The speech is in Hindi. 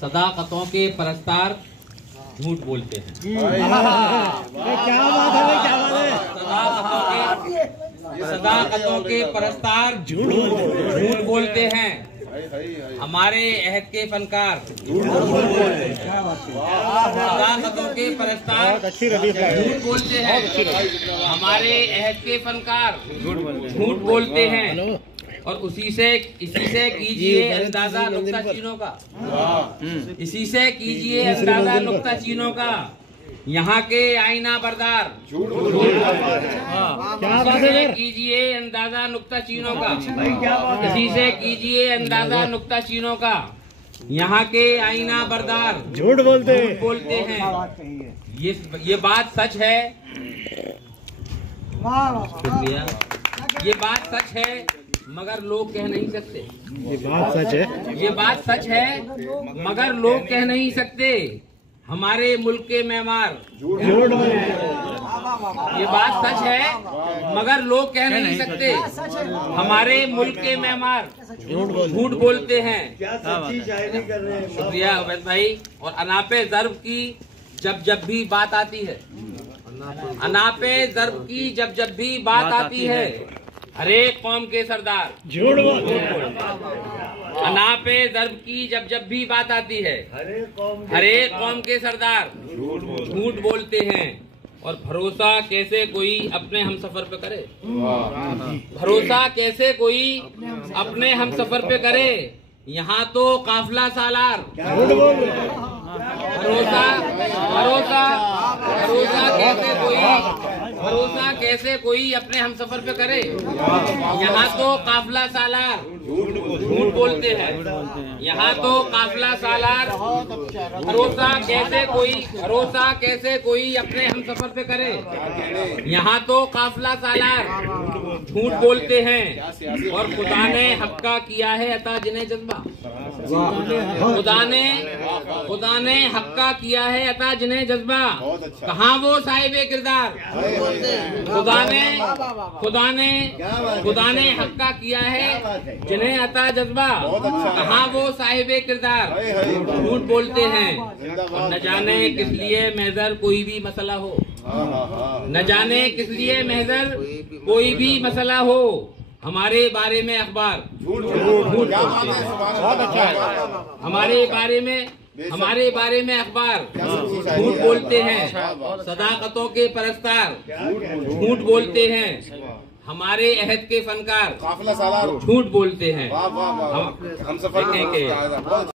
सदाकतों के परस्तार झूठ बोलते हैं। क्या बात है भाई, क्या बात है। सदाकतों के परस्तार झूठ बोलते हैं। हमारे अहद के फनकार सदाकतों के परस्तार झूठ बोलते हैं। हमारे अहद के फनकार झूठ बोलते हैं। और इसी से कीजिए अंदाजा नुक्ता चीनों का। इसी से कीजिए अंदाजा नुक्ता चीनों का। यहाँ के आईना बरदार कीजिए अंदाजा नुक्ता चीनों का। इसी से कीजिए अंदाजा नुक्ता चीनों का। यहाँ के आईना बरदार झूठ बोलते हैं। ये बात सच है। ये बात सच है मगर लोग कह नहीं सकते। ये बात सच है। ये बात सच है मगर लोग कह नहीं सकते। हमारे मुल्क के मेमार ये बात सच है मगर लोग कह नहीं सकते। हमारे मुल्क के मेमार झूठ बोलते हैं। शुक्रिया अवैध भाई। और अनापे ज़र्ब की जब भी बात आती है, अनापे ज़र्ब की जब भी बात आती है, हर एक कौम के सरदार झूठ बोलते हैं। अनापे ज़र्ब की जब भी बात आती है, हर एक कौम के सरदार झूठ बोलते हैं। और भरोसा कैसे कोई अपने हम सफर पे करे। भरोसा कैसे कोई अपने हम सफर पे करे। यहाँ तो काफिला सालार। भरोसा कैसे कोई अपने हम सफर पे करे। यहाँ तो काफिला सालार झूठ बोलते हैं। यहाँ तो काफिला सालार। भरोसा कैसे कोई अपने हम सफर पे करे। यहाँ तो काफिला सालार झूठ बोलते हैं। और खुदा ने हक्का किया है अता जिन्हें जज्बा। खुदा ने हक्का किया है अता जिन्हें जज्बा। कहाँ वो साहिबे किरदार। खुदा ने हक्का किया है जिन्हें अता जज्बा। कहाँ वो साहिबे किरदार झूठ बोलते हैं। न जाने किस लिए महजर कोई भी मसला हो। न जाने किस लिए महजर कोई भी मसला हो। हमारे बारे में अखबार झूठ हमारे बारे में अखबार झूठ बोलते हैं। सदाकतों के परस्तार झूठ बोलते हैं। हमारे अहद के फनकार झूठ बोलते हैं। हम